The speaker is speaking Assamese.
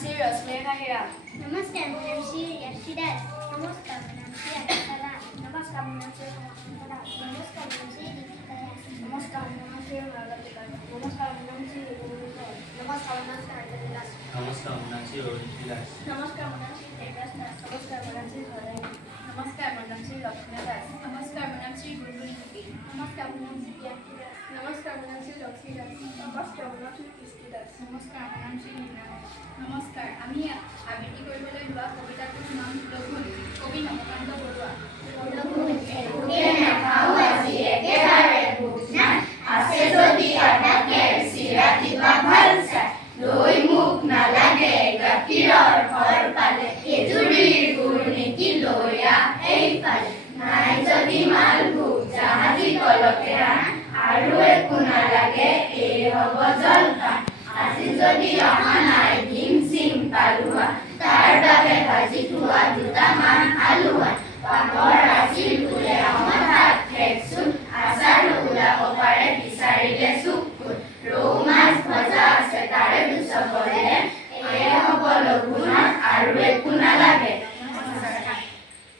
শ্ৰী ৰশ্মিৰেখা হেৰা। নমস্কাৰ, মোৰ নাম শ্ৰী ৰিয়াশ্ৰী দাস। নমস্কাৰ, মোৰ নাম শ্ৰী আকাশা দাস। নমস্কাৰ, মোৰ নাম শ্ৰী সমৰ্থ দাস। নমস্কাৰ, মোৰ নাম শ্ৰী দীপিকা দাস। নমস্কাৰ, মোৰ নাম শ্ৰী মালতী দাস। নমস্কাৰ, মোৰ নাম শ্ৰী ৰুবুল দাস। নমস্কাৰ, মোৰ নাম শ্ৰী আঞ্জলি দাস। নমস্কাৰ, মোৰ নাম শ্ৰী অৰিত্ৰী দাস। নমস্কাৰ, মোৰ নাম শ্ৰী দেৱদাস দাস। নমস্কাৰ, মোৰ নাম শ্ৰী ধলাই। নমস্কাৰ, মোৰ নাম শ্ৰী লক্ষ্মী দাস। নমস্কাৰ, মোৰ নাম শ্ৰী গুলগুলি জ্যোতি। নমস্কাৰ, মোৰ নাম শ্ৰী প্ৰিয়াক্ষী দাস। নমস্কাৰ, মোৰ নাম শ্ৰী লক্ষ্মী দাস। নমস্কাৰ, মোৰ নাম শ্ৰী কৃষ্টি দাস। নমস্কাৰ, মোৰ নাম শ্ৰী নীনা